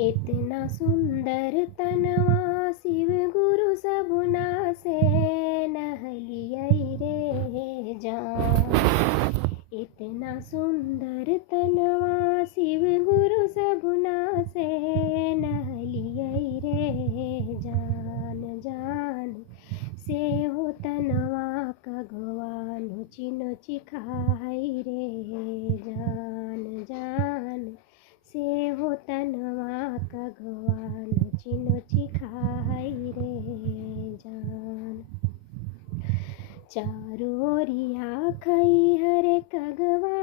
इतना सुंदर तनवा शिव गुरु सबुना से नहलियै रे जान। इतना सुंदर तनवा शिव गुरु सबुना से नहलियै रे जान जान। से हो तनवा कगवा नोची नोची खाई रे जान जान। से हो तनवा कगवा नोची नोची खाई रे जान। चारोरिया खई हरे कगवा